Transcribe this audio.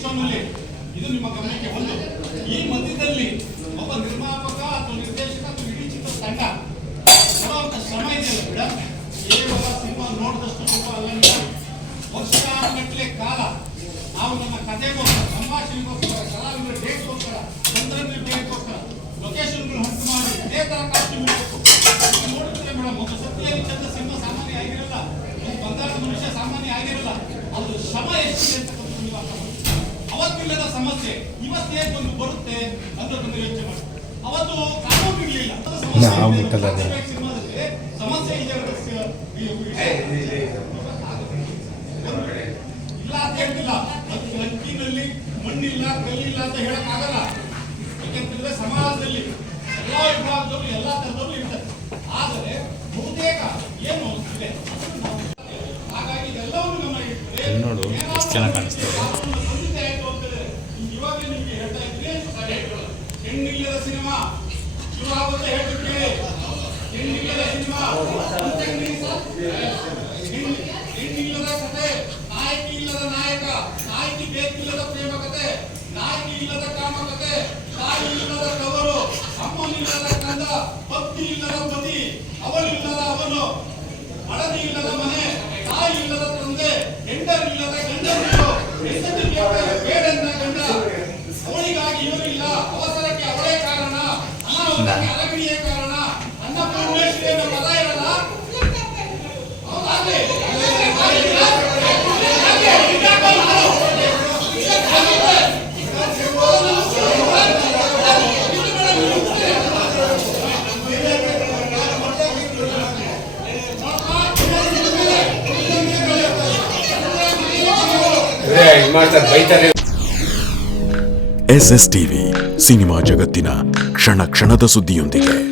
ಫಿಕ್ಷನ್ನಲ್ಲಿ ಇದು ನಿಮ್ಮ ಗಮನಕ್ಕೆ ಬಂದು ಈ ಮಧ್ಯದಲ್ಲಿ ಒಬ್ಬ ನಿರ್ಮಾಪಕ ಅಥವಾ ನಿರ್ದೇಶಕ ಅಥವಾ ಇಡೀ ಚಿತ್ರ ತಂಡ ಕೊಡುವಂತ ಶ್ರಮ ಇದೆಯಲ್ಲ ಬಿಡ, ಕೇವಲ ಸಿನಿಮಾ ನೋಡಿದಷ್ಟು ರೂಪ ಅಲ್ಲ. ವರ್ಷಗಟ್ಟಲೆ ಕಾಲ ನಾವು ನಮ್ಮ ಕಥೆಗೋಸ್ಕರ, ಸಂಭಾಷಣೆಗೋಸ್ಕರ, ಕಲಾವಿದರ ಡೇಟ್ಗೋಸ್ಕರ, ತಂತ್ರಜ್ಞರ ಡೇಟ್ಗೋಸ್ಕರ ಲೊಕೇಶನ್ಗಳು ಹಂಟು ಮಾಡಿ ಇದೇ ತರ ಕಾಸ್ಟ್ಯೂಮ್ ಇರಬೇಕು. ನೋಡ್ತೀವಿ ಮೇಡಮ್, ಒಂದು ಸತ್ಯಲ್ಲಿ ಚಂದ ಸಿನಿಮಾ ಸಾಮಾನ್ಯ ಆಗಿರಲ್ಲ, ಒಂದು ಬಂಗಾರದ ಮನುಷ್ಯ ಸಾಮಾನ್ಯ ಆಗಿರಲ್ಲ. ಅದು ಶ್ರಮ ಎಷ್ಟಿದೆ ಅಂತಕ್ಕಂಥ ನೀವು ಅರ್ಥ ಮಾಡಿ. ಅವತ್ತಿಲ್ಲದ ಸಮಸ್ಯೆ ಇವತ್ತೇ ಒಂದು ಬರುತ್ತೆ ಅಂದ್ರೆ ಒಂದು ಯೋಚನೆ ಮಾಡಿ. ಅವತ್ತು ಕಾನೂನು ಇರಲಿಲ್ಲ, ಸಮಸ್ಯೆ ಇದೆ ಇಲ್ಲ ಅಂತ ಹೇಳ್ತಿಲ್ಲ. ಅಕ್ಕಿನಲ್ಲಿ ಮಣ್ಣಿಲ್ಲ ಕಲ್ಲಿಲ್ಲ ಅಂತ ಹೇಳಕ್ ಆಗಲ್ಲ. ಯಾಕೆಂತಂದ್ರೆ ಸಮಾಜದಲ್ಲಿ ಎಲ್ಲಾ ವಿಭಾಗದವರು ಎಲ್ಲಾ ತರದವರು ಇರ್ತಾರೆ. ಆದರೆ ಬಹುತೇಕ ಏನು ಇದೆ, ಹಾಗಾಗಿ ಇದೆಲ್ಲವನ್ನು ನಮ್ಮ ಇವಾಗ ನಿಮ್ಗೆ ಹೇಳ್ತಾ ಇದ್ರೆ ಹೆಣ್ಣಿಲ್ಲದ ಸಿನಿಮಾ ಶುರು ಆಗುತ್ತೆ. ಹೇಳ್ಬಿಟ್ಟು ಹೆಣ್ಣಿಲ್ಲದ ಸಿನಿಮಾ, ಹೆಣ್ಣಿಲ್ಲದ ಕಥೆ, ನಾಯಕಿ ಇಲ್ಲದ ನಾಯಕ, ನಾಯಕಿ ಬೇಕಿಲ್ಲದ ಪ್ರೇಮ ಕಥೆ, ನಾಯಕಿ ಇಲ್ಲದ ಕಾಮಕತೆ, ತಾಯಿ ಇಲ್ಲದ ಕವರು, ಅಮ್ಮನಿಲ್ಲದ ಕಂದ, ಭಕ್ತಿ ಇಲ್ಲದ ಪತಿ, ಅವಳಿಲ್ಲದ ಅವನು, ಹಳದಿ ಇಲ್ಲದ ಮನೆ, ತಾಯಿ ಇಲ್ಲದ ತಂದೆ, ಹೆಂಡರಿಲ್ಲದ ಗಂಡನಿರು, ಹೆಂಡತಿಗೆ ಬೇಡಂದ ಗಂಡ, ಅವಳಿಗಾಗಿ ಇವರಿಲ್ಲ, ಅವಸರಕ್ಕೆ ಅವಳೇ ಕಾರಣ, ಅನಾಹುತಕ್ಕೆ ಅಲಗಡಿಯೇ ಕಾರಣ, ಅನ್ನಪೂರ್ಣೇಶ್ವರಿ ಅನ್ನೋ ಪದ ಇರಲ್ಲ. ಹೌದಾಗ್ಲಿ SSTV ಸಿನಿಮಾ ಜಗತ್ತಿನ ಕ್ಷಣ ಕ್ಷಣದ ಸುದ್ದಿಯೊಂದಿಗೆ.